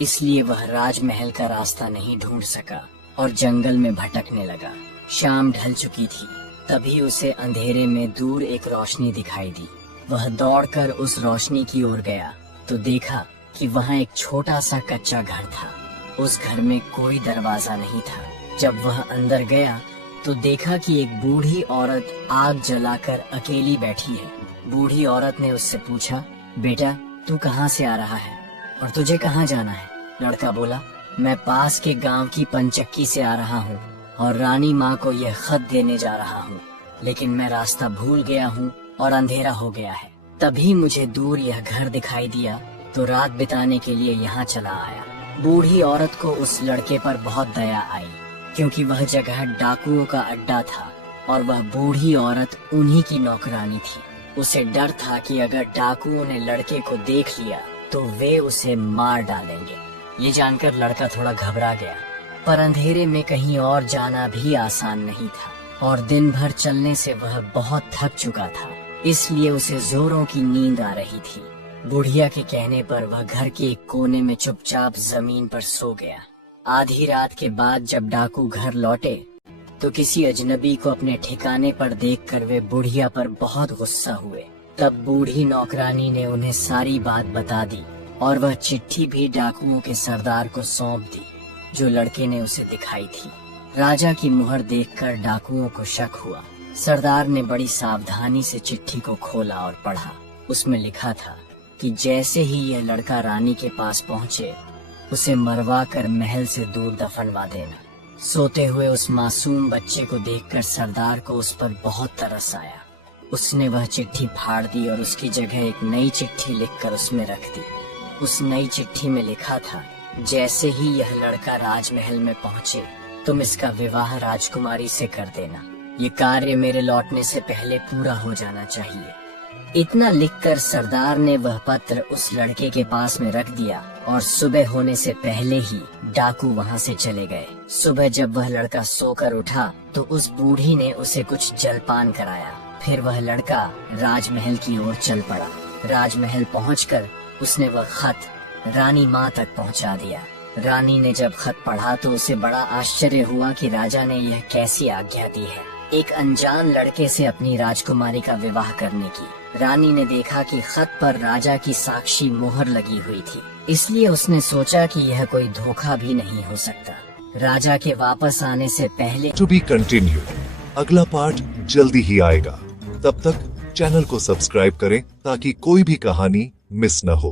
इसलिए वह राजमहल का रास्ता नहीं ढूंढ सका और जंगल में भटकने लगा। शाम ढल चुकी थी, तभी उसे अंधेरे में दूर एक रोशनी दिखाई दी। वह दौड़कर उस रोशनी की ओर गया तो देखा कि वहाँ एक छोटा सा कच्चा घर था। उस घर में कोई दरवाजा नहीं था। जब वह अंदर गया तो देखा कि एक बूढ़ी औरत आग जलाकर अकेली बैठी है। बूढ़ी औरत ने उससे पूछा, बेटा तू कहाँ से आ रहा है और तुझे कहाँ जाना है? लड़का बोला, मैं पास के गांव की पंचक्की से आ रहा हूँ और रानी माँ को यह खत देने जा रहा हूँ, लेकिन मैं रास्ता भूल गया हूँ और अंधेरा हो गया है। तभी मुझे दूर यह घर दिखाई दिया तो रात बिताने के लिए यहाँ चला आया। बूढ़ी औरत को उस लड़के पर बहुत दया आई, क्योंकि वह जगह डाकुओं का अड्डा था और वह बूढ़ी औरत उन्हीं की नौकरानी थी। उसे डर था कि अगर डाकुओं ने लड़के को देख लिया तो वे उसे मार डालेंगे। ये जानकर लड़का थोड़ा घबरा गया, पर अंधेरे में कहीं और जाना भी आसान नहीं था और दिन भर चलने से वह बहुत थक चुका था, इसलिए उसे जोरों की नींद आ रही थी। बुढ़िया के कहने पर वह घर के एक कोने में चुपचाप जमीन पर सो गया। आधी रात के बाद जब डाकू घर लौटे तो किसी अजनबी को अपने ठिकाने पर देखकर वे बुढ़िया पर बहुत गुस्सा हुए। तब बूढ़ी नौकरानी ने उन्हें सारी बात बता दी और वह चिट्ठी भी डाकुओं के सरदार को सौंप दी जो लड़के ने उसे दिखाई थी। राजा की मुहर देखकर डाकुओं को शक हुआ। सरदार ने बड़ी सावधानी से चिट्ठी को खोला और पढ़ा। उसमें लिखा था कि जैसे ही यह लड़का रानी के पास पहुँचे उसे मरवा कर महल से दूर दफनवा देना। सोते हुए उस मासूम बच्चे को देखकर सरदार को उस पर बहुत तरस आया। उसने वह चिट्ठी फाड़ दी और उसकी जगह एक नई चिट्ठी लिखकर उसमें रख दी। उस नई चिट्ठी में लिखा था, जैसे ही यह लड़का राजमहल में पहुँचे तुम इसका विवाह राजकुमारी से कर देना। ये कार्य मेरे लौटने से पहले पूरा हो जाना चाहिए। इतना लिखकर सरदार ने वह पत्र उस लड़के के पास में रख दिया और सुबह होने से पहले ही डाकू वहां से चले गए। सुबह जब वह लड़का सोकर उठा तो उस बूढ़ी ने उसे कुछ जलपान कराया। फिर वह लड़का राजमहल की ओर चल पड़ा। राजमहल पहुंचकर उसने वह खत रानी माँ तक पहुंचा दिया। रानी ने जब खत पढ़ा तो उसे बड़ा आश्चर्य हुआ कि राजा ने यह कैसी आज्ञा दी है, एक अनजान लड़के से अपनी राजकुमारी का विवाह करने की। रानी ने देखा कि खत पर राजा की साक्षी मोहर लगी हुई थी, इसलिए उसने सोचा कि यह कोई धोखा भी नहीं हो सकता। राजा के वापस आने से पहले टू बी कंटिन्यू, अगला पार्ट जल्दी ही आएगा। तब तक चैनल को सब्सक्राइब करें ताकि कोई भी कहानी मिस न हो।